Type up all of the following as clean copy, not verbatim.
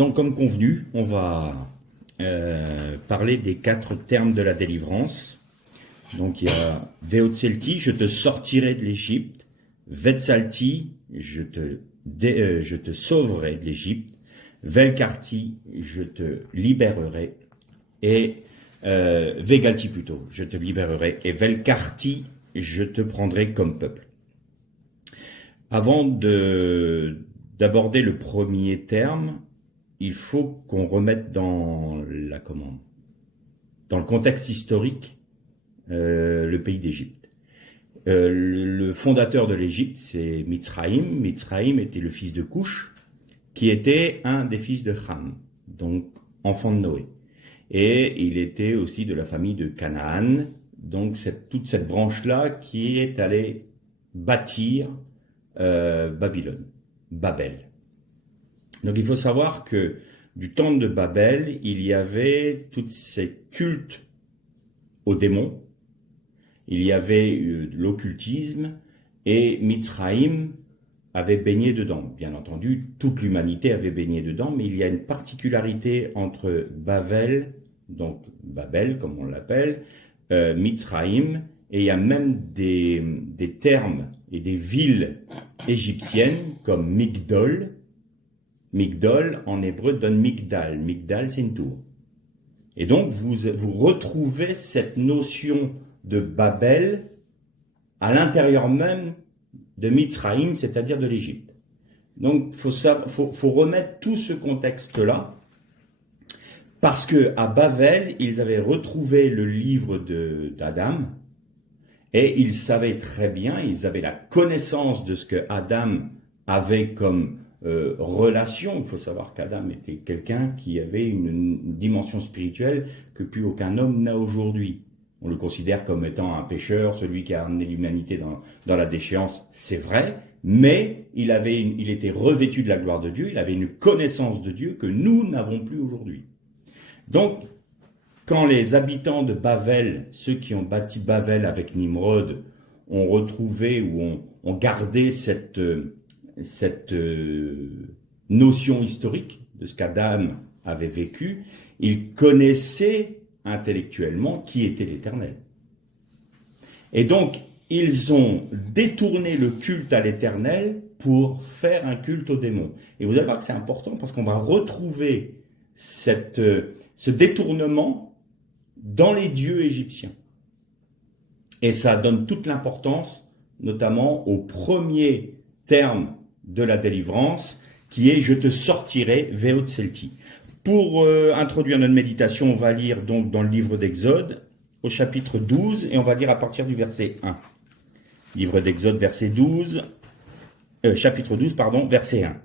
Donc, comme convenu, on va parler des 4 termes de la délivrance. Donc, il y a Veotzelti, je te sortirai de l'Égypte. Vetsalti, je te sauverai de l'Égypte. Velkarti, je te libérerai. Et Vegalti plutôt, je te libérerai. Et Velkarti, je te prendrai comme peuple. Avant d'aborder le premier terme, il faut qu'on remette dans le contexte historique le pays d'Égypte. Le fondateur de l'Égypte, c'est Mitzraïm. Mitzraïm était le fils de Couch, qui était un des fils de Ham, donc enfant de Noé. Et il était aussi de la famille de Canaan, donc toute cette branche-là qui est allée bâtir Babel. Donc il faut savoir que du temps de Babel, il y avait tous ces cultes aux démons, il y avait l'occultisme, et Mitzraïm avait baigné dedans. Bien entendu, toute l'humanité avait baigné dedans, mais il y a une particularité entre Babel, donc Babel comme on l'appelle, Mitzraïm, et il y a même des termes et des villes égyptiennes comme Migdol. Migdol, en hébreu, donne Migdal. Migdal, c'est une tour. Et donc, vous retrouvez cette notion de Babel à l'intérieur même de Mitzraïm, c'est-à-dire de l'Égypte. Donc, faut remettre tout ce contexte-là, parce que à Babel, ils avaient retrouvé le livre d'Adam, et ils savaient très bien, ils avaient la connaissance de ce que Adam avait comme relation. Il faut savoir qu'Adam était quelqu'un qui avait une dimension spirituelle que plus aucun homme n'a aujourd'hui. On le considère comme étant un pécheur, celui qui a amené l'humanité dans la déchéance, c'est vrai, mais il était revêtu de la gloire de Dieu, il avait une connaissance de Dieu que nous n'avons plus aujourd'hui. Donc, quand les habitants de Babel, ceux qui ont bâti Babel avec Nimrod, ont retrouvé ou ont gardé cette notion historique de ce qu'Adam avait vécu, ils connaissaient intellectuellement qui était l'Éternel. Et donc, ils ont détourné le culte à l'Éternel pour faire un culte aux démons. Et vous allez voir que c'est important parce qu'on va retrouver ce détournement dans les dieux égyptiens. Et ça donne toute l'importance, notamment au premier terme de la délivrance, qui est « Je te sortirai, Veotzelti ». Pour introduire notre méditation, on va lire donc dans le livre d'Exode, au chapitre 12, et on va lire à partir du verset 1. Livre d'Exode, chapitre 12, verset 1.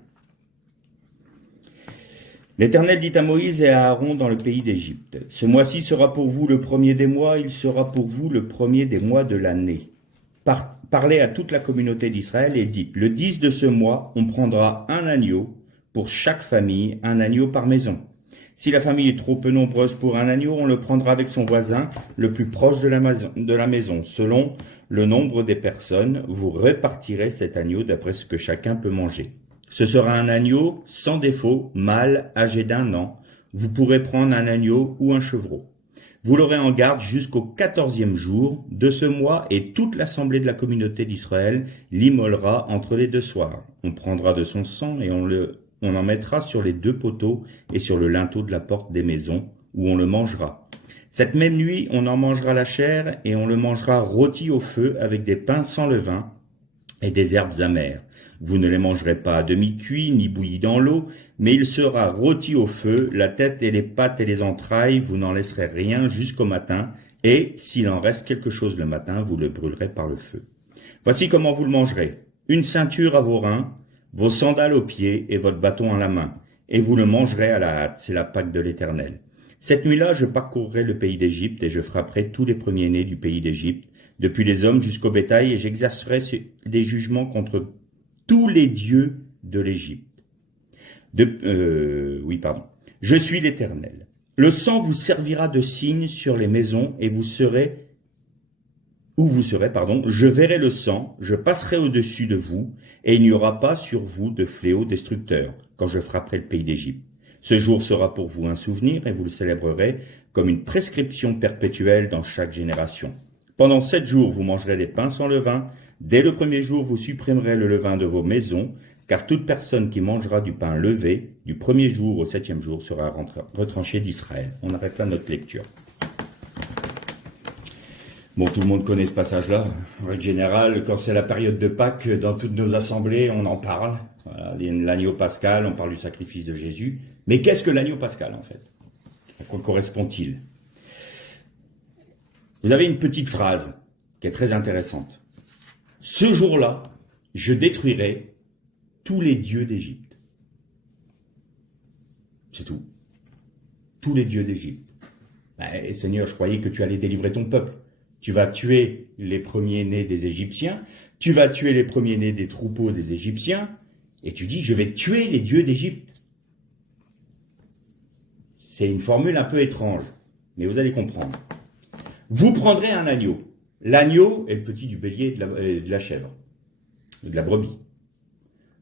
L'Éternel dit à Moïse et à Aaron dans le pays d'Égypte, « Ce mois-ci sera pour vous le premier des mois, il sera pour vous le premier des mois de l'année. Parlez à toute la communauté d'Israël et dites, le 10 de ce mois, on prendra un agneau, pour chaque famille, un agneau par maison. Si la famille est trop peu nombreuse pour un agneau, on le prendra avec son voisin le plus proche de la maison. Selon le nombre des personnes, vous répartirez cet agneau d'après ce que chacun peut manger. Ce sera un agneau sans défaut, mâle, âgé d'1 an. Vous pourrez prendre un agneau ou un chevreau. Vous l'aurez en garde jusqu'au 14e jour de ce mois et toute l'assemblée de la communauté d'Israël l'immolera entre les 2 soirs. On prendra de son sang et on en mettra sur les 2 poteaux et sur le linteau de la porte des maisons où on le mangera. Cette même nuit, on en mangera la chair et on le mangera rôti au feu avec des pains sans levain et des herbes amères. Vous ne les mangerez pas à demi-cuits ni bouillis dans l'eau, mais il sera rôti au feu, la tête et les pattes et les entrailles, vous n'en laisserez rien jusqu'au matin, et s'il en reste quelque chose le matin, vous le brûlerez par le feu. Voici comment vous le mangerez. Une ceinture à vos reins, vos sandales aux pieds et votre bâton à la main, et vous le mangerez à la hâte, c'est la Pâque de l'Éternel. Cette nuit-là, je parcourrai le pays d'Égypte, et je frapperai tous les premiers-nés du pays d'Égypte, depuis les hommes jusqu'au bétail, et j'exercerai des jugements contre tous les dieux de l'Égypte. Je suis l'Éternel. Le sang vous servira de signe sur les maisons et je verrai le sang, je passerai au-dessus de vous et il n'y aura pas sur vous de fléau destructeur quand je frapperai le pays d'Égypte. Ce jour sera pour vous un souvenir et vous le célébrerez comme une prescription perpétuelle dans chaque génération. Pendant 7 jours, vous mangerez des pains sans levain. Dès le premier jour, vous supprimerez le levain de vos maisons, car toute personne qui mangera du pain levé du premier jour au 7e jour sera retranchée d'Israël. On arrête là notre lecture. Bon, tout le monde connaît ce passage-là. En règle générale, quand c'est la période de Pâques, dans toutes nos assemblées, on en parle. Voilà, l'agneau pascal, on parle du sacrifice de Jésus. Mais qu'est-ce que l'agneau pascal, en fait? À quoi correspond-il? Vous avez une petite phrase qui est très intéressante. Ce jour-là, je détruirai tous les dieux d'Égypte. C'est tout. Tous les dieux d'Égypte. Seigneur, je croyais que tu allais délivrer ton peuple. Tu vas tuer les premiers-nés des Égyptiens, tu vas tuer les premiers-nés des troupeaux des Égyptiens, et tu dis, je vais tuer les dieux d'Égypte. C'est une formule un peu étrange, mais vous allez comprendre. Vous prendrez un agneau. L'agneau est le petit du bélier et de la chèvre, de la brebis.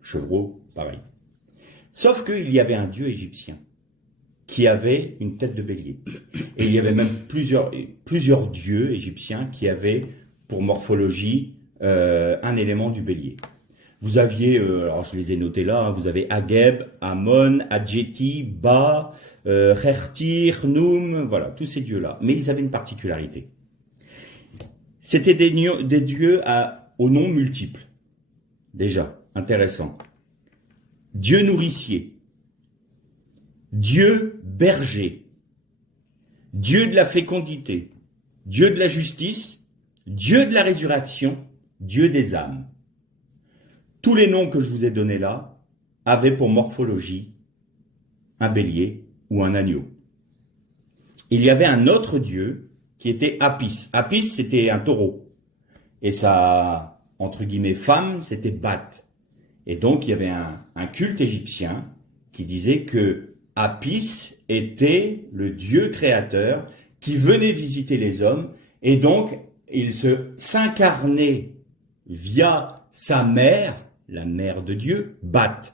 Chevreau, pareil. Sauf qu'il y avait un dieu égyptien qui avait une tête de bélier. Et il y avait même plusieurs dieux égyptiens qui avaient pour morphologie un élément du bélier. Vous aviez, alors je les ai notés là, vous avez Ageb, Amon, Adjeti, Ba, Hertir, Noum, voilà, tous ces dieux-là. Mais ils avaient une particularité. C'était des dieux aux noms multiples. Déjà, intéressant. Dieu nourricier. Dieu berger, Dieu de la fécondité, Dieu de la justice, Dieu de la résurrection, Dieu des âmes. Tous les noms que je vous ai donnés là avaient pour morphologie un bélier ou un agneau. Il y avait un autre Dieu qui était Apis. Apis, c'était un taureau. Et sa, entre guillemets, femme, c'était Bat. Et donc, il y avait un culte égyptien qui disait que Apis était le Dieu créateur qui venait visiter les hommes et donc il s'incarnait via sa mère, la mère de Dieu, Bat.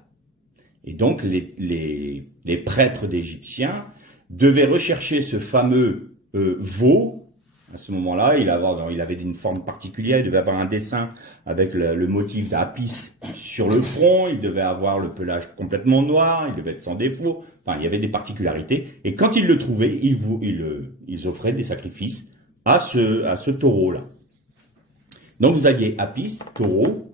Et donc les prêtres d'Égyptiens devaient rechercher ce fameux veau. À ce moment-là, il avait une forme particulière, il devait avoir un dessin avec le motif d'Apis sur le front, il devait avoir le pelage complètement noir, il devait être sans défaut, enfin il y avait des particularités, et quand ils le trouvaient, ils offraient des sacrifices à ce taureau-là. Donc vous aviez Apis, taureau,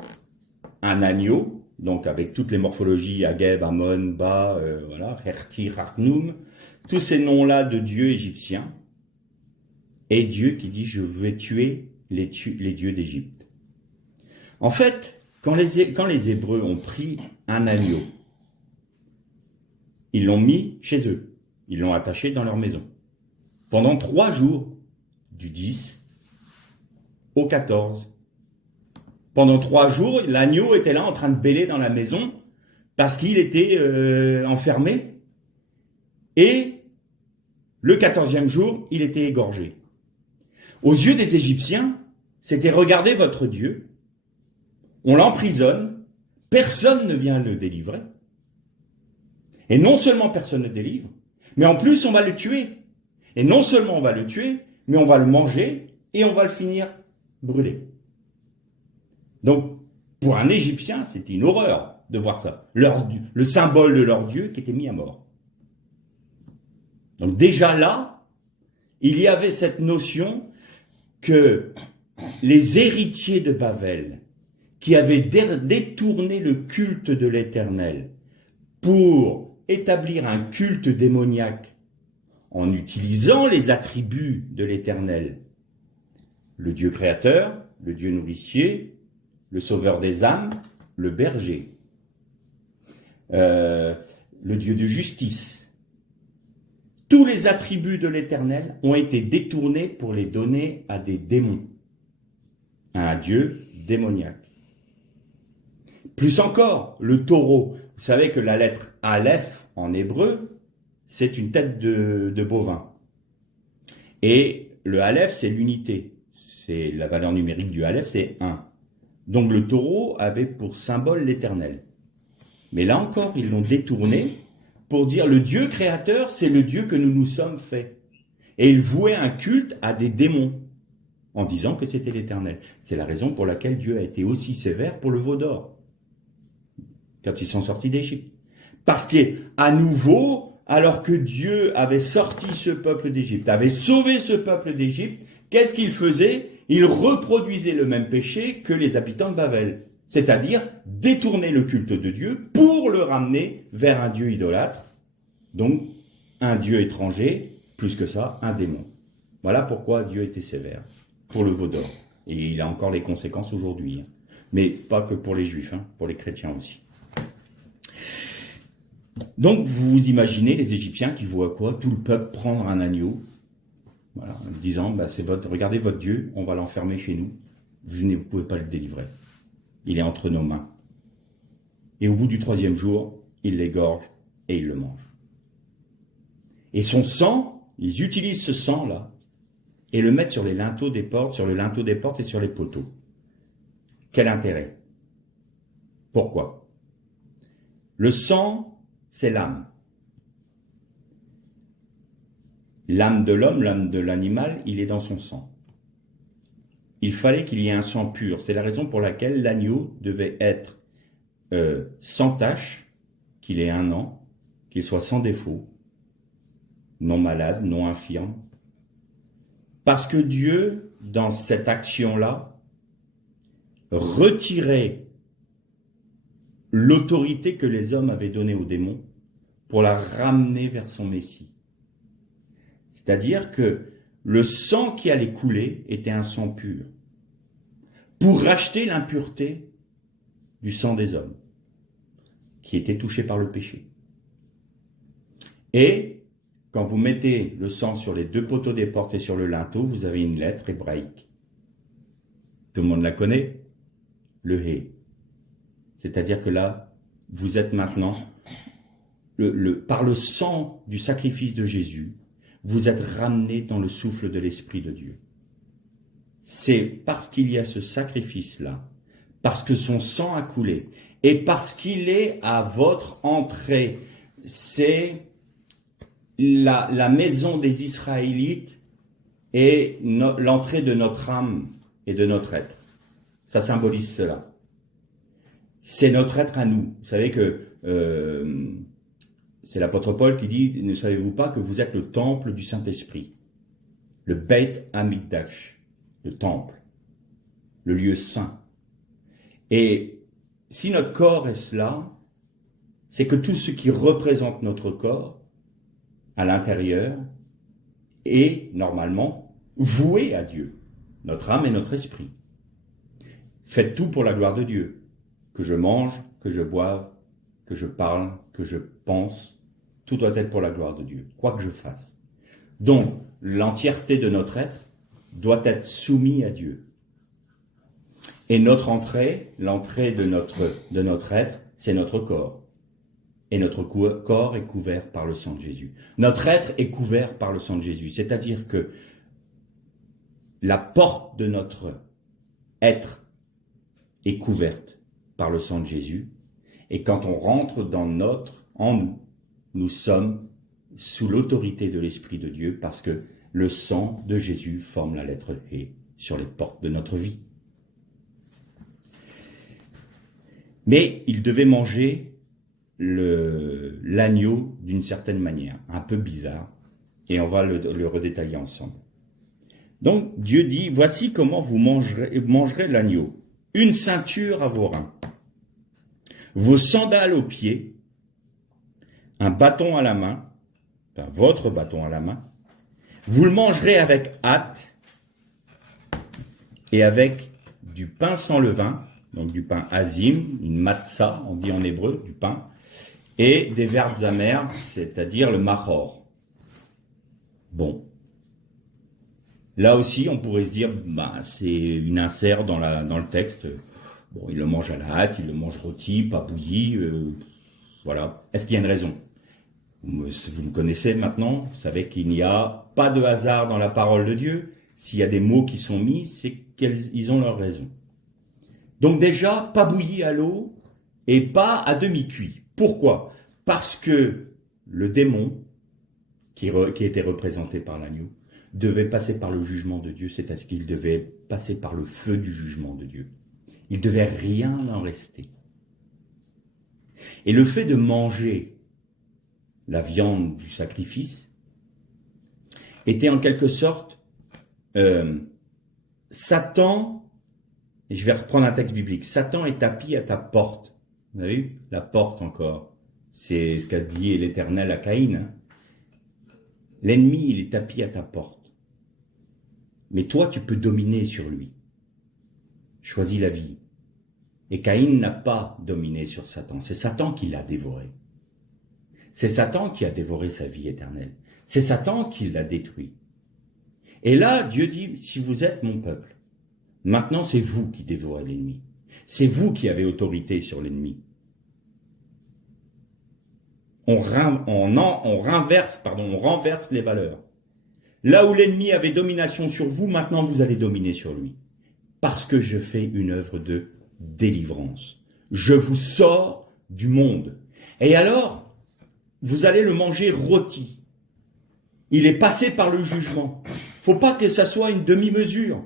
un agneau, donc avec toutes les morphologies, Ageb, Amon, Ba, voilà, Hertir, Harnoum, tous ces noms-là de dieux égyptiens, et Dieu qui dit « je vais tuer les dieux d'Égypte ». En fait, quand les Hébreux ont pris un agneau, ils l'ont mis chez eux, ils l'ont attaché dans leur maison. Pendant 3 jours, du 10 au 14. Pendant 3 jours, l'agneau était là en train de bêler dans la maison parce qu'il était enfermé. Et le 14e jour, il était égorgé. Aux yeux des Égyptiens, c'était « regardez votre Dieu, on l'emprisonne, personne ne vient le délivrer. Et non seulement personne ne délivre, mais en plus on va le tuer. Et non seulement on va le tuer, mais on va le manger et on va le finir brûlé. » Donc, pour un Égyptien, c'était une horreur de voir ça. Le symbole de leur Dieu qui était mis à mort. Donc déjà là, il y avait cette notion que les héritiers de Babel, qui avaient détourné le culte de l'Éternel pour établir un culte démoniaque en utilisant les attributs de l'Éternel, le Dieu créateur, le Dieu nourricier, le sauveur des âmes, le berger, le Dieu de justice. Tous les attributs de l'Éternel ont été détournés pour les donner à des démons, à un Dieu démoniaque. Plus encore, le taureau. Vous savez que la lettre Aleph en hébreu, c'est une tête de bovin. Et le Aleph, c'est l'unité. C'est la valeur numérique du Aleph, c'est 1. Donc le taureau avait pour symbole l'Éternel. Mais là encore, ils l'ont détourné pour dire le Dieu créateur, c'est le Dieu que nous nous sommes faits. Et ils vouaient un culte à des démons, en disant que c'était l'Éternel. C'est la raison pour laquelle Dieu a été aussi sévère pour le veau d'or, quand ils sont sortis d'Égypte. Parce qu'à nouveau, alors que Dieu avait sorti ce peuple d'Égypte, avait sauvé ce peuple d'Égypte, qu'est-ce qu'il faisait? Il reproduisait le même péché que les habitants de Babel, c'est-à-dire détourner le culte de Dieu pour le ramener vers un Dieu idolâtre, donc un Dieu étranger, plus que ça, un démon. Voilà pourquoi Dieu était sévère pour le veau d'or. Et il a encore les conséquences aujourd'hui. Mais pas que pour les Juifs, pour les chrétiens aussi. Donc vous imaginez les Égyptiens qui voient quoi? Tout le peuple prendre un agneau, voilà, en disant, regardez votre Dieu, on va l'enfermer chez nous, vous ne pouvez pas le délivrer. Il est entre nos mains. Et au bout du 3e jour, il l'égorge et il le mange. Et son sang, ils utilisent ce sang-là et le mettent sur les linteaux des portes, sur le linteau des portes et sur les poteaux. Quel intérêt? Pourquoi? Le sang, c'est l'âme. L'âme de l'homme, l'âme de l'animal, il est dans son sang. Il fallait qu'il y ait un sang pur. C'est la raison pour laquelle l'agneau devait être sans tache, qu'il ait 1 an, qu'il soit sans défaut, non malade, non infirme. Parce que Dieu, dans cette action-là, retirait l'autorité que les hommes avaient donnée aux démons pour la ramener vers son Messie. C'est-à-dire que le sang qui allait couler était un sang pur, pour racheter l'impureté du sang des hommes, qui était touché par le péché. Et quand vous mettez le sang sur les 2 poteaux des portes et sur le linteau, vous avez une lettre hébraïque. Tout le monde la connaît, le Hé. C'est-à-dire que là, vous êtes maintenant, par le sang du sacrifice de Jésus, vous êtes ramenés dans le souffle de l'Esprit de Dieu. C'est parce qu'il y a ce sacrifice-là, parce que son sang a coulé, et parce qu'il est à votre entrée. C'est la maison des Israélites et l'entrée de notre âme et de notre être. Ça symbolise cela. C'est notre être à nous. Vous savez que c'est l'apôtre Paul qui dit, ne savez-vous pas que vous êtes le temple du Saint-Esprit, le Beit Hamikdash, le temple, le lieu saint. Et si notre corps est cela, c'est que tout ce qui représente notre corps à l'intérieur est normalement voué à Dieu, notre âme et notre esprit. Faites tout pour la gloire de Dieu, que je mange, que je boive, que je parle, que je pense, tout doit être pour la gloire de Dieu, quoi que je fasse. Donc, l'entièreté de notre être doit être soumise à Dieu. Et notre entrée, l'entrée de notre être, c'est notre corps. Et notre corps est couvert par le sang de Jésus. Notre être est couvert par le sang de Jésus. C'est-à-dire que la porte de notre être est couverte par le sang de Jésus. Et quand on rentre en nous, nous sommes sous l'autorité de l'Esprit de Dieu parce que le sang de Jésus forme la lettre E sur les portes de notre vie. Mais il devait manger l'agneau d'une certaine manière, un peu bizarre, et on va le redétailler ensemble. Donc Dieu dit, voici comment vous mangerez l'agneau. Une ceinture à vos reins, vos sandales aux pieds, un bâton à la main, enfin votre bâton à la main. Vous le mangerez avec hâte et avec du pain sans levain, donc du pain azim, une matzah, on dit en hébreu, du pain, et des verbes amères, c'est-à-dire le mahor. Bon. Là aussi, on pourrait se dire, c'est une insert dans le texte. Bon, il le mange à la hâte, il le mange rôti, pas bouilli, voilà. Est-ce qu'il y a une raison? Vous me connaissez maintenant, vous savez qu'il n'y a pas de hasard dans la parole de Dieu. S'il y a des mots qui sont mis, c'est qu'ils ont leur raison. Donc déjà, pas bouilli à l'eau et pas à demi-cuit. Pourquoi? Parce que le démon, qui était représenté par l'agneau, devait passer par le jugement de Dieu, c'est-à-dire qu'il devait passer par le feu du jugement de Dieu. Il ne devait rien en rester. Et le fait de manger la viande du sacrifice était en quelque sorte Satan, et je vais reprendre un texte biblique, Satan est tapis à ta porte. Vous avez vu? La porte encore. C'est ce qu'a dit l'Éternel à Caïn. Hein. L'ennemi, il est tapis à ta porte. Mais toi, tu peux dominer sur lui. Choisis la vie. Et Caïn n'a pas dominé sur Satan. C'est Satan qui l'a dévoré. C'est Satan qui a dévoré sa vie éternelle. C'est Satan qui l'a détruit. Et là, Dieu dit, si vous êtes mon peuple, maintenant c'est vous qui dévorez l'ennemi. C'est vous qui avez autorité sur l'ennemi. On renverse les valeurs. Là où l'ennemi avait domination sur vous, maintenant vous allez dominer sur lui. Parce que je fais une œuvre de délivrance. Je vous sors du monde. Et alors, vous allez le manger rôti. Il est passé par le jugement. Faut pas que ça soit une demi-mesure.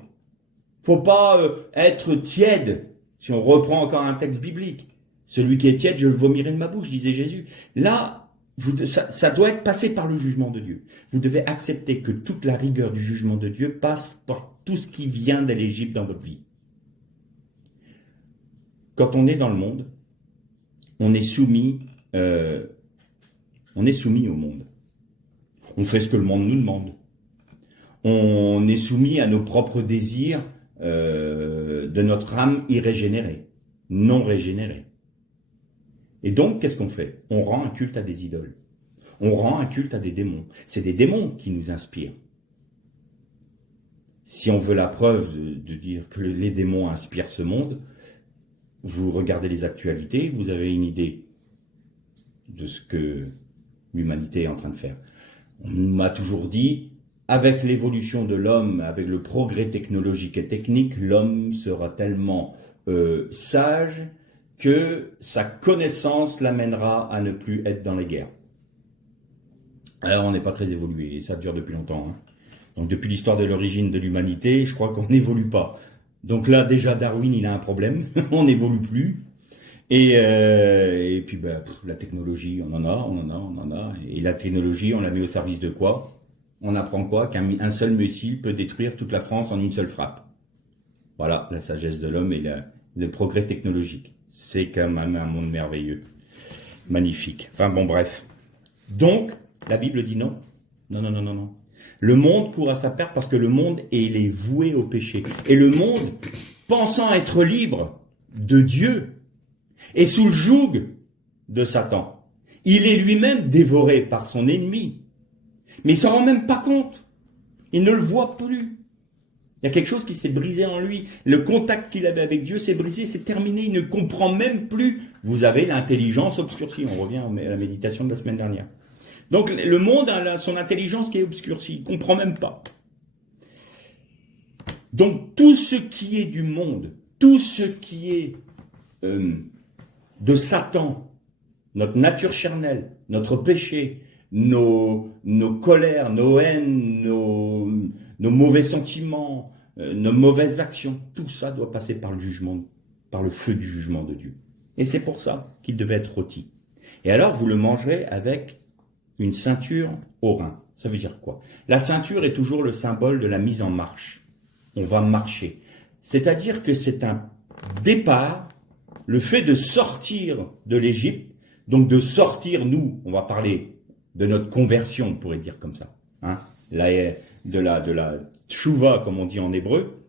Faut pas être tiède. Si on reprend encore un texte biblique. Celui qui est tiède, je le vomirai de ma bouche, disait Jésus. Là, ça doit être passé par le jugement de Dieu. Vous devez accepter que toute la rigueur du jugement de Dieu passe par tout ce qui vient de l'Égypte dans votre vie. Quand on est dans le monde, on est soumis au monde. On fait ce que le monde nous demande. On est soumis à nos propres désirs de notre âme irrégénérée, non régénérée. Et donc, qu'est-ce qu'on fait? On rend un culte à des idoles. On rend un culte à des démons. C'est des démons qui nous inspirent. Si on veut la preuve de dire que les démons inspirent ce monde, vous regardez les actualités, vous avez une idée de ce que l'humanité est en train de faire. On m'a toujours dit, avec l'évolution de l'homme, avec le progrès technologique et technique, l'homme sera tellement sage que sa connaissance l'amènera à ne plus être dans les guerres. Alors on n'est pas très évolué, et ça dure depuis longtemps. Hein. Donc depuis l'histoire de l'origine de l'humanité, je crois qu'on n'évolue pas. Donc là déjà Darwin il a un problème, on n'évolue plus. Et puis la technologie, on en a. Et la technologie, on la met au service de quoi? On apprend quoi? Qu'un seul missile peut détruire toute la France en une seule frappe. Voilà, la sagesse de l'homme et le progrès technologique. C'est quand même un monde merveilleux, magnifique. Enfin bon, bref. Donc, la Bible dit non. Non. Le monde court à sa perte parce que le monde est voué au péché. Et le monde, pensant être libre de Dieu, est sous le joug de Satan. Il est lui-même dévoré par son ennemi. Mais il s'en rend même pas compte. Il ne le voit plus. Il y a quelque chose qui s'est brisé en lui. Le contact qu'il avait avec Dieu s'est brisé, c'est terminé. Il ne comprend même plus. Vous avez l'intelligence obscurcie. On revient à la méditation de la semaine dernière. Donc le monde a son intelligence qui est obscurcie. Il ne comprend même pas. Donc tout ce qui est du monde, tout ce qui est de Satan, notre nature charnelle, notre péché, nos colères, nos haines, nos mauvais sentiments, nos mauvaises actions, tout ça doit passer par le jugement, par le feu du jugement de Dieu. Et c'est pour ça qu'il devait être rôti. Et alors vous le mangerez avec une ceinture au rein. Ça veut dire quoi? La ceinture est toujours le symbole de la mise en marche. On va marcher. C'est-à-dire que c'est un départ, le fait de sortir de l'Égypte, donc de sortir, nous, on va parler de notre conversion, on pourrait dire comme ça, hein, de la tchouva, comme on dit en hébreu.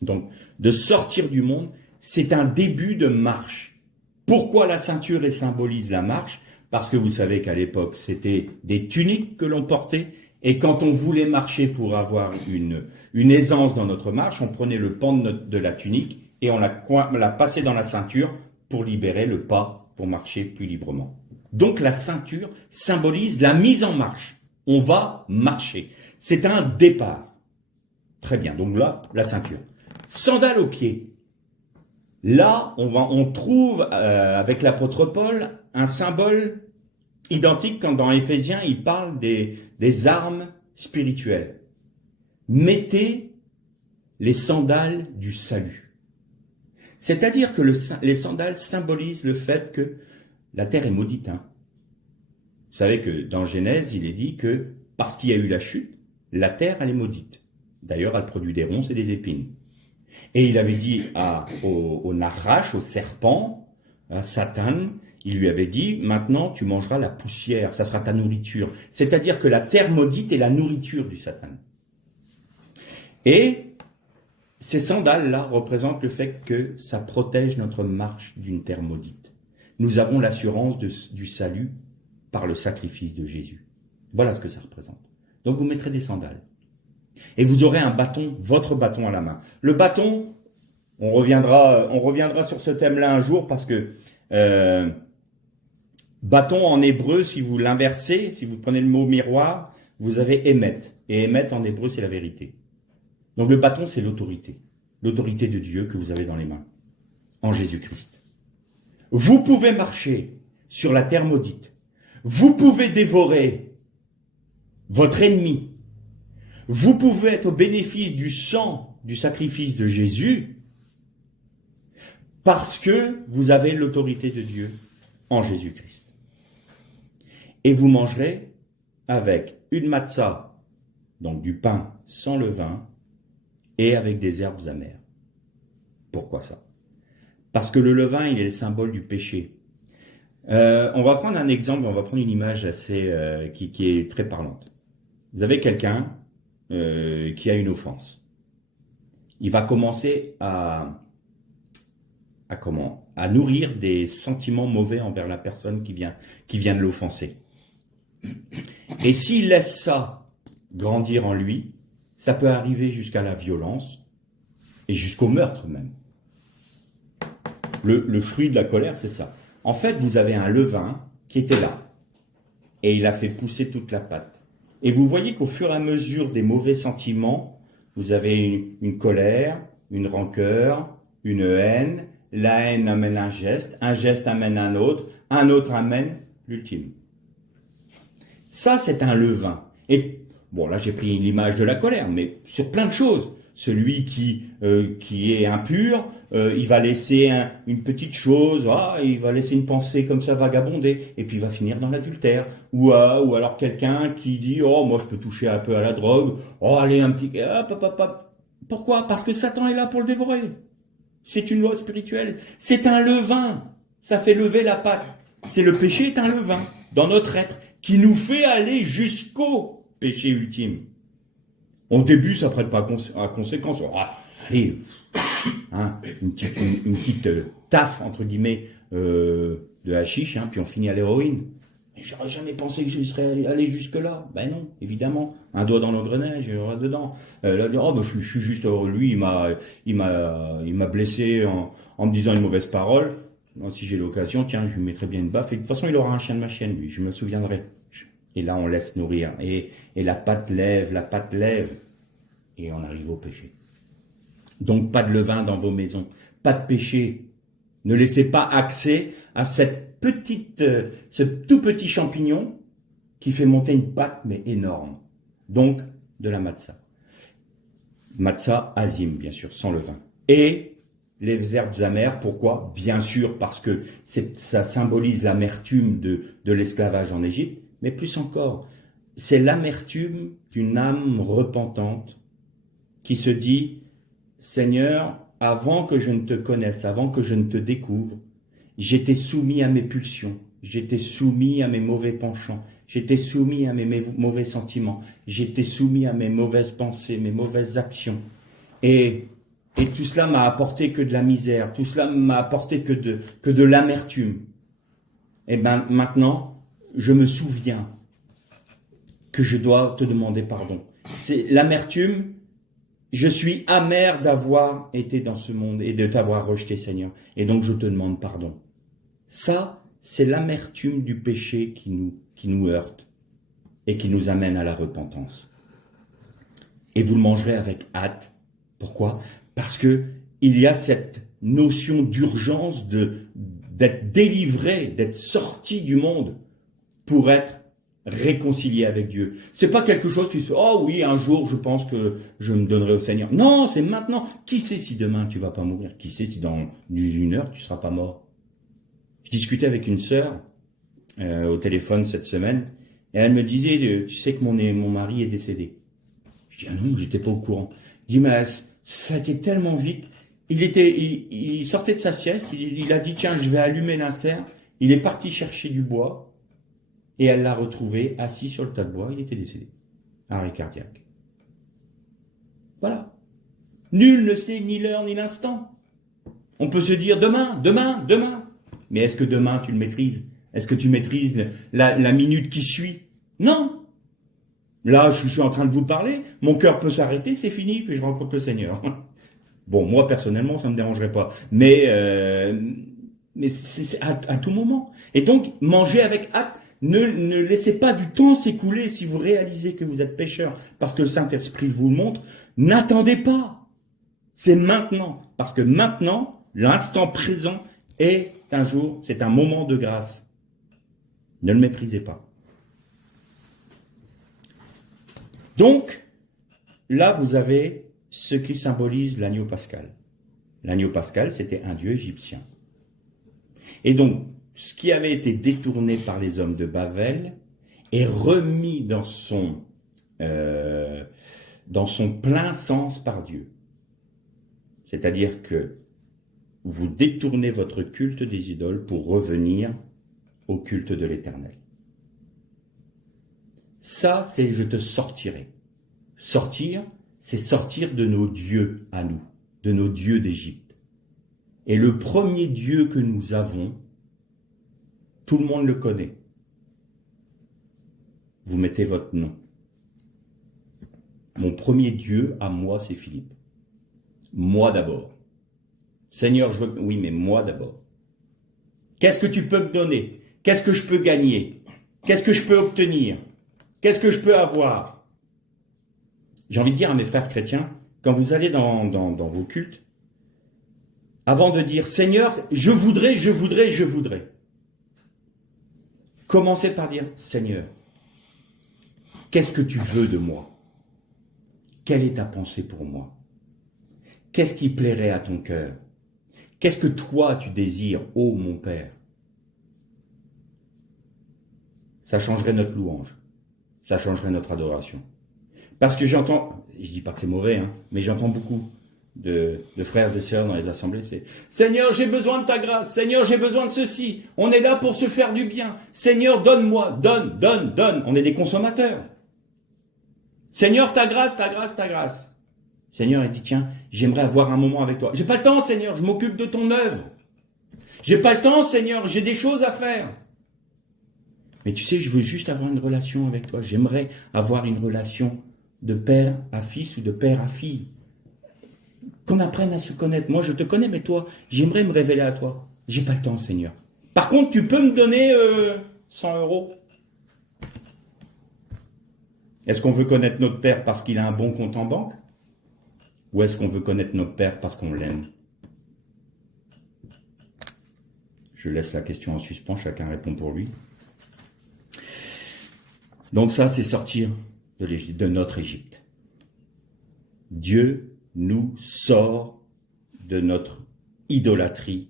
Donc, de sortir du monde, c'est un début de marche. Pourquoi la ceinture symbolise la marche? Parce que vous savez qu'à l'époque, c'était des tuniques que l'on portait, et quand on voulait marcher pour avoir une aisance dans notre marche, on prenait le pan de la tunique et on la passait dans la ceinture pour libérer le pas, pour marcher plus librement. Donc la ceinture symbolise la mise en marche. On va marcher. C'est un départ. Très bien, donc là, la ceinture. Sandales aux pieds. Là, on trouve avec l'apôtre Paul un symbole identique quand dans Éphésiens, il parle des armes spirituelles. Mettez les sandales du salut. C'est-à-dire que les sandales symbolisent le fait que la terre est maudite. Hein. Vous savez que dans Genèse, il est dit que parce qu'il y a eu la chute, la terre, elle est maudite. D'ailleurs, elle produit des ronces et des épines. Et il avait dit au Nachash, au serpent, à Satan, il lui avait dit, maintenant tu mangeras la poussière, ça sera ta nourriture. C'est-à-dire que la terre maudite est la nourriture du Satan. Et ces sandales-là représentent le fait que ça protège notre marche d'une terre maudite. Nous avons l'assurance du salut par le sacrifice de Jésus. Voilà ce que ça représente. Donc vous mettrez des sandales. Et vous aurez un bâton, votre bâton à la main. Le bâton, on reviendra sur ce thème-là un jour parce que bâton en hébreu, si vous l'inversez, si vous prenez le mot miroir, vous avez émet. Et émet en hébreu, c'est la vérité. Donc le bâton, c'est l'autorité. L'autorité de Dieu que vous avez dans les mains, en Jésus-Christ. Vous pouvez marcher sur la terre maudite. Vous pouvez dévorer votre ennemi. Vous pouvez être au bénéfice du sang, du sacrifice de Jésus, parce que vous avez l'autorité de Dieu en Jésus-Christ. Et vous mangerez avec une matzah, donc du pain sans levain, et avec des herbes amères. Pourquoi ça? Parce que le levain, il est le symbole du péché. On va prendre un exemple, on va prendre une image assez qui est très parlante. Vous avez quelqu'un qui a une offense. Il va commencer à nourrir des sentiments mauvais envers la personne qui vient de l'offenser. Et s'il laisse ça grandir en lui, ça peut arriver jusqu'à la violence et jusqu'au meurtre même. Le fruit de la colère, c'est ça. En fait, vous avez un levain qui était là et il a fait pousser toute la pâte. Et vous voyez qu'au fur et à mesure des mauvais sentiments, vous avez une colère, une rancœur, une haine. La haine amène un geste amène un autre amène l'ultime. Ça, c'est un levain. Et bon, là, j'ai pris l'image de la colère, mais sur plein de choses. Celui qui est impur, il va laisser une petite chose, il va laisser une pensée comme ça vagabonder, et puis il va finir dans l'adultère. Ou alors quelqu'un qui dit, moi je peux toucher un peu à la drogue, allez un petit... Pourquoi? Parce que Satan est là pour le dévorer. C'est une loi spirituelle. C'est un levain. Ça fait lever la pâte. C'est le péché est un levain dans notre être qui nous fait aller jusqu'au péché ultime. Au début, ça ne prête pas à conséquence. Allez, une petite taffe, entre guillemets, de hashish, puis on finit à l'héroïne. Mais j'aurais jamais pensé que je serais allé jusque-là. Ben non, évidemment. Un doigt dans l'engrenage, il y aura dedans. Je suis juste heureux. Lui, il m'a blessé en me disant une mauvaise parole. Moi, si j'ai l'occasion, tiens, je lui mettrai bien une baffe. Et de toute façon, il aura un chien de ma chienne, lui. Je me souviendrai. Et là, on laisse nourrir. Et la pâte lève. Et on arrive au péché. Donc, pas de levain dans vos maisons. Pas de péché. Ne laissez pas accès à ce tout petit champignon qui fait monter une pâte, mais énorme. Donc, de la matzah. Matzah azim, bien sûr, sans levain. Et les herbes amères, pourquoi? Bien sûr, parce que ça symbolise l'amertume de l'esclavage en Égypte, mais plus encore, c'est l'amertume d'une âme repentante qui se dit, Seigneur, avant que je ne te connaisse, avant que je ne te découvre, j'étais soumis à mes pulsions, j'étais soumis à mes mauvais penchants, j'étais soumis à mes mauvais sentiments, j'étais soumis à mes mauvaises pensées, mes mauvaises actions. Et tout cela m'a apporté que de la misère, tout cela m'a apporté que de l'amertume. Et bien maintenant, je me souviens que je dois te demander pardon. C'est l'amertume. Je suis amer d'avoir été dans ce monde et de t'avoir rejeté, Seigneur. Et donc, je te demande pardon. Ça, c'est l'amertume du péché qui nous heurte et qui nous amène à la repentance. Et vous le mangerez avec hâte. Pourquoi? Parce que il y a cette notion d'urgence d'être délivré, d'être sorti du monde pour être réconcilié avec Dieu. C'est pas quelque chose qui se fait, oh oui, un jour je pense que je me donnerai au Seigneur. Non, c'est maintenant. Qui sait si demain tu vas pas mourir? Qui sait si dans une heure tu seras pas mort? Je discutais avec une sœur au téléphone cette semaine et elle me disait, tu sais que mon mari est décédé. Je dis, ah non, j'étais pas au courant. Je dis, mais ça a été tellement vite. Il sortait de sa sieste, il a dit, tiens, je vais allumer l'incert. Il est parti chercher du bois et elle l'a retrouvé assis sur le tas de bois. Il était décédé. Arrêt cardiaque. Voilà. Nul ne sait ni l'heure ni l'instant. On peut se dire demain, demain, demain. Mais est-ce que demain tu le maîtrises? Est-ce que tu maîtrises la minute qui suit? Non. Là, je suis en train de vous parler, mon cœur peut s'arrêter, c'est fini, puis je rencontre le Seigneur. Bon, moi, personnellement, ça ne me dérangerait pas. Mais c'est à tout moment. Et donc, mangez avec hâte. Ne laissez pas du temps s'écouler si vous réalisez que vous êtes pécheur, parce que le Saint-Esprit vous le montre. N'attendez pas. C'est maintenant. Parce que maintenant, l'instant présent est un jour, c'est un moment de grâce. Ne le méprisez pas. Donc, là, vous avez ce qui symbolise l'agneau pascal. L'agneau pascal, c'était un dieu égyptien. Et donc, ce qui avait été détourné par les hommes de Babel est remis dans son plein sens par Dieu. C'est-à-dire que vous détournez votre culte des idoles pour revenir au culte de l'Éternel. Ça, c'est « je te sortirai ». Sortir, c'est sortir de nos dieux à nous, de nos dieux d'Égypte. Et le premier Dieu que nous avons, tout le monde le connaît. Vous mettez votre nom. Mon premier Dieu à moi, c'est Philippe. Moi d'abord. Seigneur, je veux... Oui, mais moi d'abord. Qu'est-ce que tu peux me donner? Qu'est-ce que je peux gagner? Qu'est-ce que je peux obtenir? Qu'est-ce que je peux avoir? J'ai envie de dire à mes frères chrétiens, quand vous allez dans vos cultes, avant de dire « Seigneur, je voudrais », commencez par dire « Seigneur, qu'est-ce que tu veux de moi? Quelle est ta pensée pour moi? Qu'est-ce qui plairait à ton cœur? Qu'est-ce que toi tu désires, ô mon Père ?» Ça changerait notre louange. Ça changerait notre adoration. Parce que j'entends, je dis pas que c'est mauvais, hein, mais j'entends beaucoup de frères et sœurs dans les assemblées, c'est « Seigneur, j'ai besoin de ta grâce. Seigneur, j'ai besoin de ceci. On est là pour se faire du bien. Seigneur, donne-moi. Donne, donne, donne. » On est des consommateurs. Seigneur, ta grâce, ta grâce, ta grâce. Seigneur, il dit « Tiens, j'aimerais avoir un moment avec toi. J'ai pas le temps, Seigneur, je m'occupe de ton œuvre. J'ai pas le temps, Seigneur, j'ai des choses à faire. » Mais tu sais, je veux juste avoir une relation avec toi. J'aimerais avoir une relation de père à fils ou de père à fille. Qu'on apprenne à se connaître. Moi, je te connais, mais toi, j'aimerais me révéler à toi. J'ai pas le temps, Seigneur. Par contre, tu peux me donner 100 €. Est-ce qu'on veut connaître notre Père parce qu'il a un bon compte en banque? Ou est-ce qu'on veut connaître notre Père parce qu'on l'aime? Je laisse la question en suspens, chacun répond pour lui. Donc ça, c'est sortir de notre Égypte. Dieu nous sort de notre idolâtrie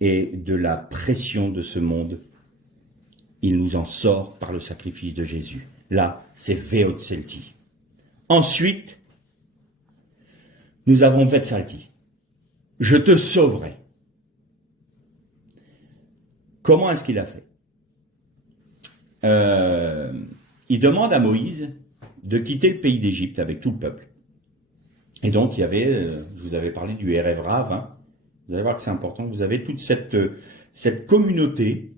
et de la pression de ce monde. Il nous en sort par le sacrifice de Jésus. Là, c'est Veotzelti. Ensuite, nous avons Vetsalti. Je te sauverai. Comment est-ce qu'il a fait? Il demande à Moïse de quitter le pays d'Égypte avec tout le peuple. Et donc, il y avait, je vous avais parlé du Erev Rav, hein. Vous allez voir que c'est important, vous avez toute cette communauté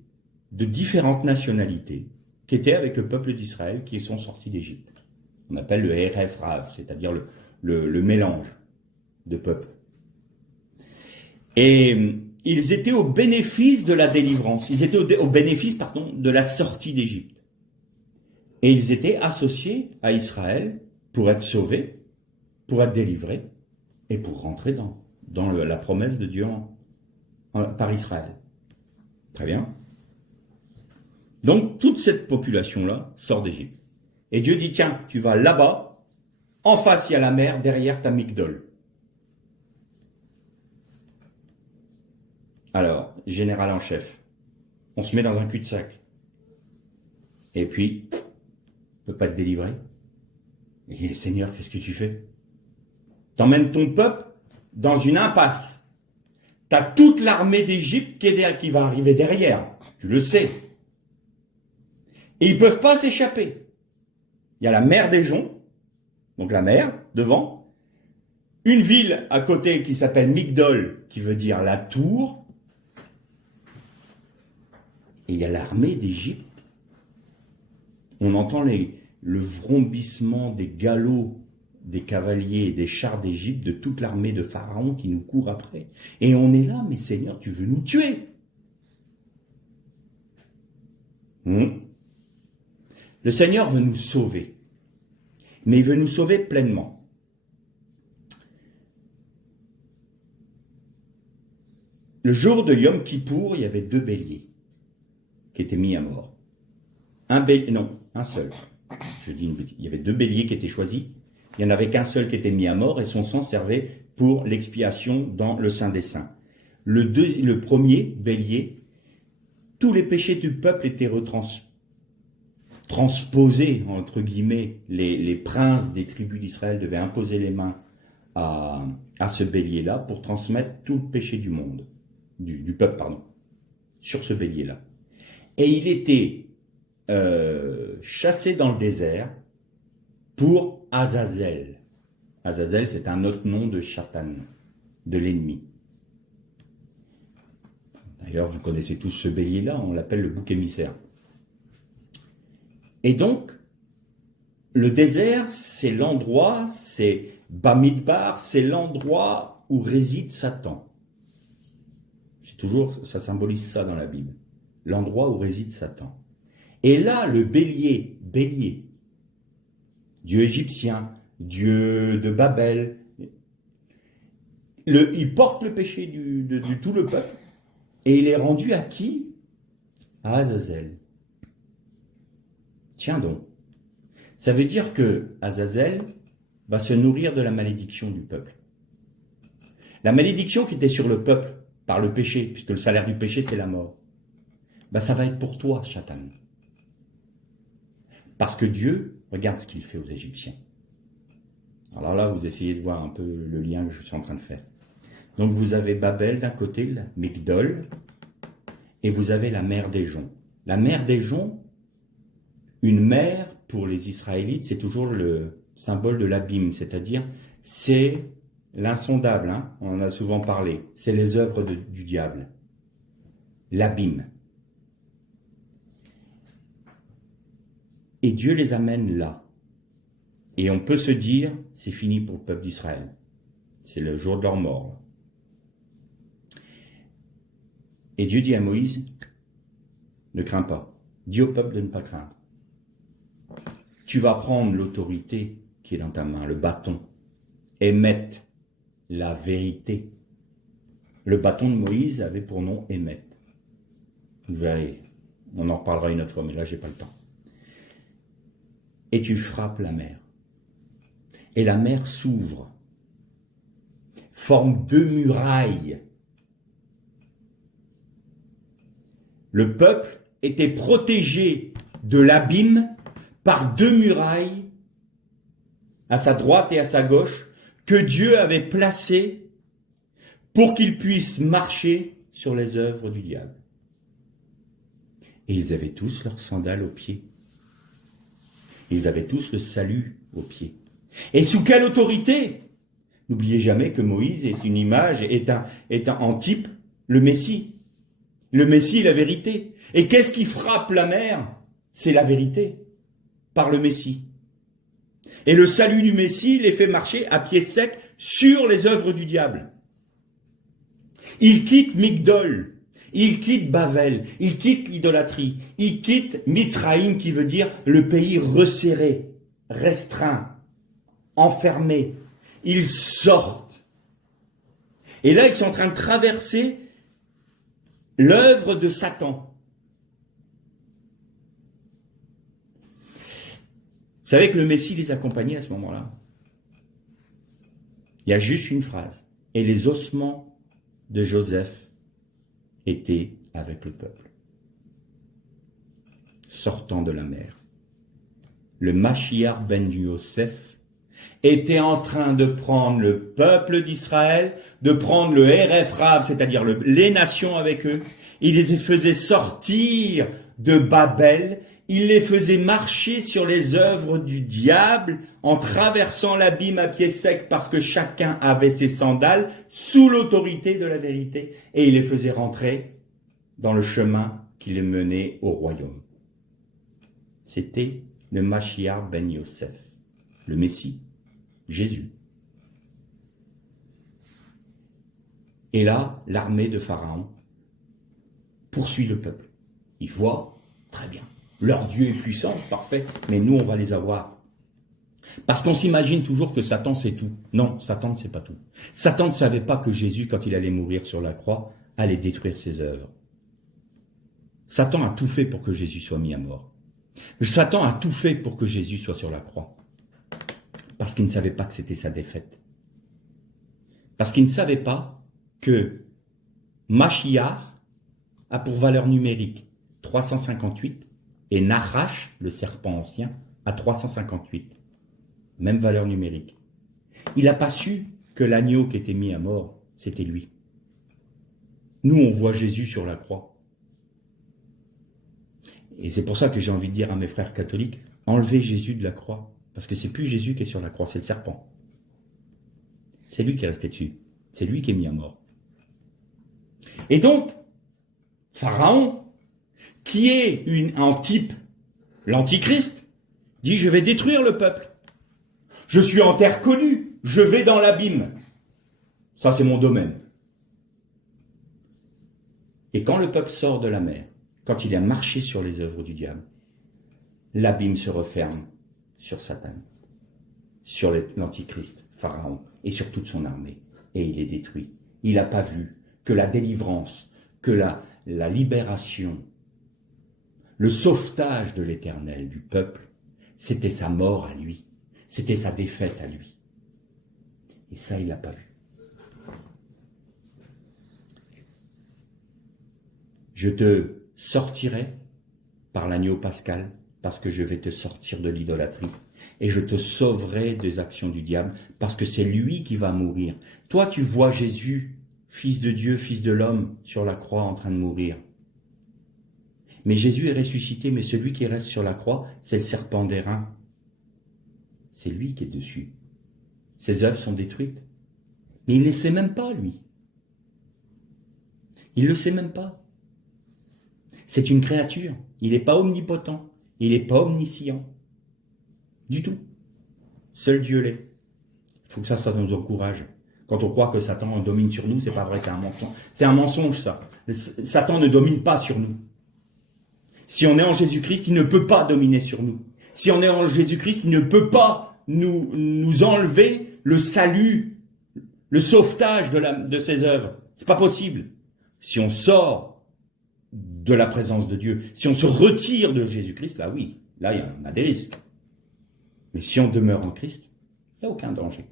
de différentes nationalités qui étaient avec le peuple d'Israël qui sont sortis d'Égypte. On appelle le Erev Rav, c'est-à-dire le mélange de peuples. Et ils étaient au bénéfice de la délivrance, ils étaient au bénéfice, de la sortie d'Égypte. Et ils étaient associés à Israël pour être sauvés, pour être délivrés et pour rentrer dans la promesse de Dieu par Israël. Très bien. Donc, toute cette population-là sort d'Égypte. Et Dieu dit, tiens, tu vas là-bas, en face, il y a la mer, derrière, t'as Migdol. Alors, général en chef, on se met dans un cul-de-sac. Et puis, on ne peut pas te délivrer. Et Seigneur, qu'est-ce que tu fais? T'emmènes ton peuple dans une impasse. T'as toute l'armée d'Égypte qui va arriver derrière. Tu le sais. Et ils ne peuvent pas s'échapper. Il y a la mer des Joncs, donc la mer, devant. Une ville à côté qui s'appelle Migdol, qui veut dire la tour. Et il y a l'armée d'Égypte. On entend le vrombissement des galops des cavaliers et des chars d'Égypte, de toute l'armée de Pharaon qui nous court après. Et on est là, mais Seigneur, tu veux nous tuer. Le Seigneur veut nous sauver, mais il veut nous sauver pleinement. Le jour de Yom Kippour, il y avait 2 béliers qui étaient mis à mort. Un seul. Il y avait 2 béliers qui étaient choisis. Il n'y en avait qu'un seul qui était mis à mort et son sang servait pour l'expiation dans le Saint des Saints. Le premier bélier, tous les péchés du peuple étaient transposés, entre guillemets. Les princes des tribus d'Israël devaient imposer les mains à ce bélier-là pour transmettre tout le péché du monde, du peuple, sur ce bélier-là. Et il était chassé dans le désert pour Azazel. Azazel, c'est un autre nom de Satan, de l'ennemi. D'ailleurs, vous connaissez tous ce bélier-là, on l'appelle le bouc émissaire. Et donc, le désert, c'est l'endroit, c'est Bamidbar, c'est l'endroit où réside Satan. Ça symbolise ça dans la Bible. L'endroit où réside Satan. Et là, le bélier, Dieu égyptien, Dieu de Babel, il porte le péché de tout le peuple. Et il est rendu à qui? À Azazel. Tiens donc. Ça veut dire que Azazel va se nourrir de la malédiction du peuple. La malédiction qui était sur le peuple par le péché, puisque le salaire du péché, c'est la mort. Ça va être pour toi, Satan. Parce que Dieu, regarde ce qu'il fait aux Égyptiens. Alors là, vous essayez de voir un peu le lien que je suis en train de faire. Donc vous avez Babel d'un côté, Migdol, et vous avez la mer des Joncs. La mer des Joncs, une mer pour les Israélites, c'est toujours le symbole de l'abîme, c'est-à-dire c'est l'insondable, on en a souvent parlé, c'est les œuvres du diable, l'abîme. Et Dieu les amène là. Et on peut se dire, c'est fini pour le peuple d'Israël. C'est le jour de leur mort. Et Dieu dit à Moïse, ne crains pas. Dis au peuple de ne pas craindre. Tu vas prendre l'autorité qui est dans ta main, le bâton, et mettre la vérité. Le bâton de Moïse avait pour nom Émet. Vous verrez, on en reparlera une autre fois, mais là, j'ai pas le temps. Et tu frappes la mer. Et la mer s'ouvre, forme 2 murailles. Le peuple était protégé de l'abîme par 2 murailles à sa droite et à sa gauche que Dieu avait placées pour qu'ils puissent marcher sur les œuvres du diable. Et ils avaient tous leurs sandales aux pieds. Ils avaient tous le salut aux pieds. Et sous quelle autorité? N'oubliez jamais que Moïse est une image, est en type le Messie. Le Messie est la vérité. Et qu'est-ce qui frappe la mer? C'est la vérité, par le Messie. Et le salut du Messie les fait marcher à pied sec sur les œuvres du diable. Il quitte Migdol, il quitte Bavel, il quitte l'idolâtrie, il quitte Mitzraïm qui veut dire le pays resserré, restreint, enfermé. Ils sortent. Et là, ils sont en train de traverser l'œuvre de Satan. Vous savez que le Messie les accompagnait à ce moment-là. Il y a juste une phrase. Et les ossements de Joseph étaient avec le peuple. Sortant de la mer. Le Mashiach ben Yosef était en train de prendre le peuple d'Israël, de prendre le Eref Rav, c'est-à-dire les nations avec eux. Il les faisait sortir de Babel. Il les faisait marcher sur les œuvres du diable en traversant l'abîme à pied sec parce que chacun avait ses sandales sous l'autorité de la vérité. Et il les faisait rentrer dans le chemin qui les menait au royaume. C'était le Mashiach ben Yosef, le Messie, Jésus. Et là, l'armée de Pharaon poursuit le peuple. Ils voient, très bien, leur Dieu est puissant, parfait, mais nous on va les avoir. Parce qu'on s'imagine toujours que Satan sait tout. Non, Satan ne sait pas tout. Satan ne savait pas que Jésus, quand il allait mourir sur la croix, allait détruire ses œuvres. Satan a tout fait pour que Jésus soit mis à mort. Satan a tout fait pour que Jésus soit sur la croix. Parce qu'il ne savait pas que c'était sa défaite. Parce qu'il ne savait pas que Mashiach a pour valeur numérique 358 et Nahash, le serpent ancien, a 358. Même valeur numérique. Il n'a pas su que l'agneau qui était mis à mort, c'était lui. Nous, on voit Jésus sur la croix. Et c'est pour ça que j'ai envie de dire à mes frères catholiques, enlevez Jésus de la croix. Parce que c'est plus Jésus qui est sur la croix, c'est le serpent. C'est lui qui est resté dessus. C'est lui qui est mis à mort. Et donc, Pharaon, qui est un type, l'Antichrist, dit je vais détruire le peuple. Je suis en terre connue, je vais dans l'abîme. Ça c'est mon domaine. Et quand le peuple sort de la mer, quand il a marché sur les œuvres du diable, l'abîme se referme sur Satan, sur l'Antichrist, Pharaon, et sur toute son armée. Et il est détruit. Il n'a pas vu que la délivrance, que la libération, le sauvetage de l'Éternel du peuple, c'était sa mort à lui. C'était sa défaite à lui. Et ça, il l'a pas vu. Je te sortirai par l'agneau pascal, parce que je vais te sortir de l'idolâtrie. Et je te sauverai des actions du diable, parce que c'est lui qui va mourir. Toi, tu vois Jésus, fils de Dieu, fils de l'homme, sur la croix en train de mourir. Mais Jésus est ressuscité, mais celui qui reste sur la croix, c'est le serpent d'airain. C'est lui qui est dessus. Ses œuvres sont détruites. Mais il ne le sait même pas, lui. Il ne le sait même pas. C'est une créature. Il n'est pas omnipotent. Il n'est pas omniscient. Du tout. Seul Dieu l'est. Il faut que ça nous encourage. Quand on croit que Satan domine sur nous, c'est pas vrai, c'est un mensonge. C'est un mensonge, ça. Satan ne domine pas sur nous. Si on est en Jésus-Christ, il ne peut pas dominer sur nous. Si on est en Jésus-Christ, il ne peut pas nous enlever le salut, le sauvetage de ses œuvres. C'est pas possible. Si on sort de la présence de Dieu, si on se retire de Jésus-Christ, là oui, là il y en a des risques. Mais si on demeure en Christ, il n'y a aucun danger.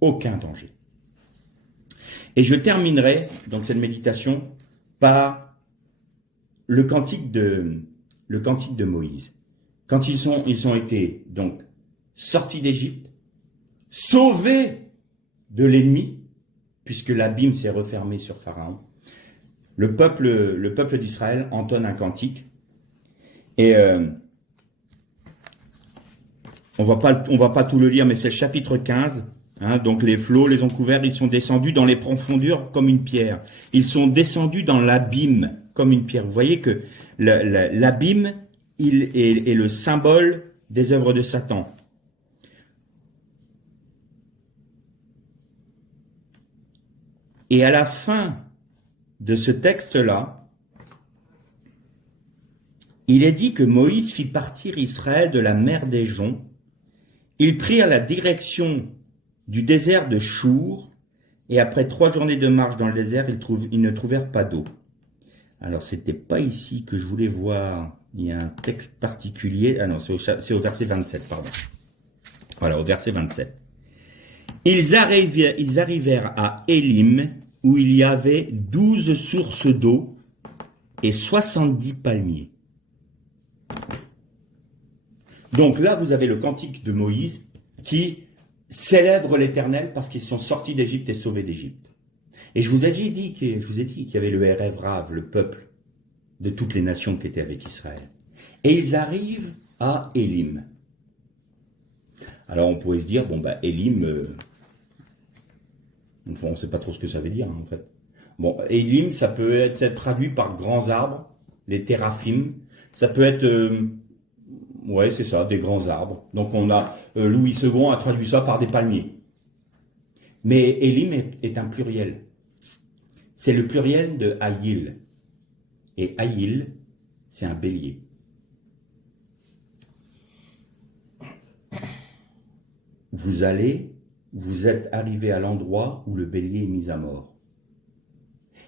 Aucun danger. Et je terminerai donc cette méditation par le cantique de Moïse. Quand ils ont été donc sortis d'Égypte, sauvés de l'ennemi, puisque l'abîme s'est refermé sur Pharaon, le peuple d'Israël entonne un cantique. Et on va pas tout le lire, mais c'est le chapitre 15. Donc les flots les ont couverts, ils sont descendus dans les profondeurs comme une pierre. Ils sont descendus dans l'abîme comme une pierre. Vous voyez que l'abîme, il est le symbole des œuvres de Satan. Et à la fin de ce texte-là, il est dit que Moïse fit partir Israël de la mer des Joncs. Ils prirent la direction du désert de Chour, et après 3 journées de marche dans le désert, ils ne trouvèrent pas d'eau. Alors, c'était pas ici que je voulais voir il y a un texte particulier. Ah non, c'est au verset 27, pardon. Voilà, au verset 27. Ils arrivèrent à Élim, où il y avait 12 sources d'eau et 70 palmiers. Donc là, vous avez le cantique de Moïse qui célèbre l'Éternel parce qu'ils sont sortis d'Égypte et sauvés d'Égypte. Et je vous ai dit qu'il y avait le Erev Rav, le peuple de toutes les nations qui étaient avec Israël. Et ils arrivent à Élim. Alors on pourrait se dire, bon bah Élim, on ne sait pas trop ce que ça veut dire en fait. Bon, Élim, ça peut être traduit par grands arbres, les téraphim. Ça peut être, ouais c'est ça, des grands arbres. Donc on a, Louis II a traduit ça par des palmiers. Mais Élim est un pluriel. C'est le pluriel de Haïl. Et Haïl, c'est un bélier. Vous êtes arrivé à l'endroit où le bélier est mis à mort.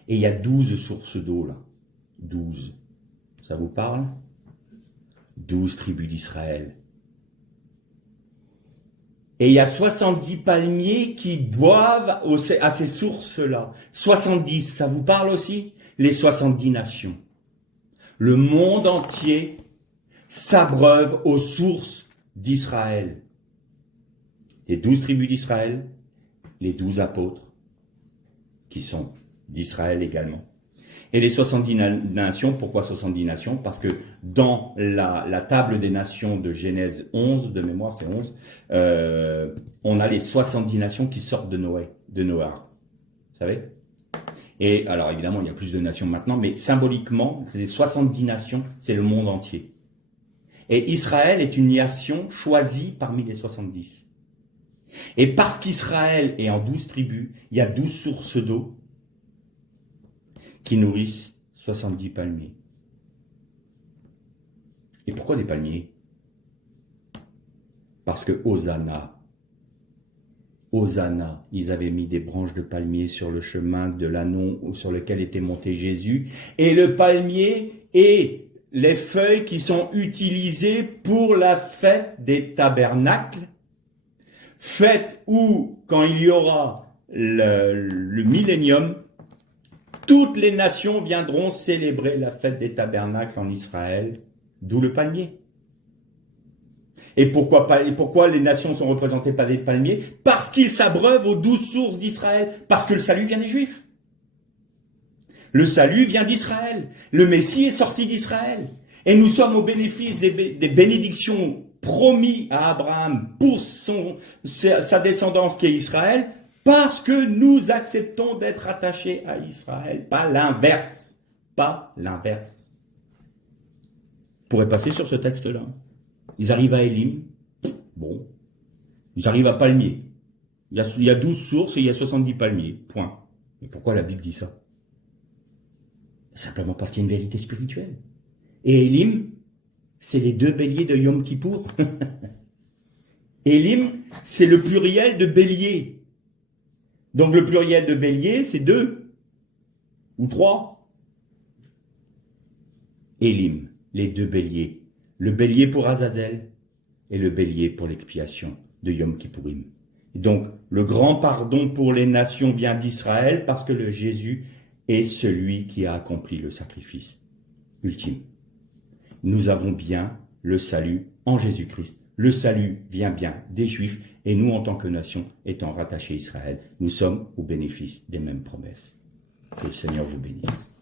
Et il y a 12 sources d'eau là. 12. Ça vous parle? 12 tribus d'Israël. Et il y a 70 palmiers qui boivent à ces sources-là. 70, ça vous parle aussi? Les 70 nations. Le monde entier s'abreuve aux sources d'Israël. Les 12 tribus d'Israël, les 12 apôtres, qui sont d'Israël également. Et les 70 nations, pourquoi 70 nations? Parce que dans la table des nations de Genèse 11, de mémoire c'est 11, on a les 70 nations qui sortent de Noé, de Noah. Vous savez? Et alors évidemment il y a plus de nations maintenant, mais symboliquement, c'est les 70 nations, c'est le monde entier. Et Israël est une nation choisie parmi les 70. Et parce qu'Israël est en 12 tribus, il y a 12 sources d'eau qui nourrissent 70 palmiers. Et pourquoi des palmiers? Parce que Hosanna, ils avaient mis des branches de palmier sur le chemin de l'Annon sur lequel était monté Jésus. Et le palmier et les feuilles qui sont utilisées pour la fête des tabernacles, fête où, quand il y aura le millénium, toutes les nations viendront célébrer la fête des tabernacles en Israël, d'où le palmier. Et pourquoi les nations sont représentées par des palmiers? Parce qu'ils s'abreuvent aux 12 sources d'Israël, parce que le salut vient des Juifs. Le salut vient d'Israël. Le Messie est sorti d'Israël. Et nous sommes au bénéfice des bénédictions promis à Abraham pour sa descendance qui est Israël, parce que nous acceptons d'être attachés à Israël, pas l'inverse. Pas l'inverse. On pourrait passer sur ce texte-là. Ils arrivent à Élim, bon, ils arrivent à Palmier. Il y a 12 sources et il y a 70 palmiers, point. Mais pourquoi la Bible dit ça? Simplement parce qu'il y a une vérité spirituelle. Et Élim, c'est les 2 béliers de Yom Kippour. Élim, c'est le pluriel de bélier. Donc le pluriel de bélier, c'est 2 ou 3. Élim, les 2 béliers. Le bélier pour Azazel et le bélier pour l'expiation de Yom Kippourim. Donc le grand pardon pour les nations vient d'Israël parce que le Jésus est celui qui a accompli le sacrifice ultime. Nous avons bien le salut en Jésus-Christ. Le salut vient bien des Juifs et nous, en tant que nation, étant rattachés à Israël, nous sommes au bénéfice des mêmes promesses. Que le Seigneur vous bénisse.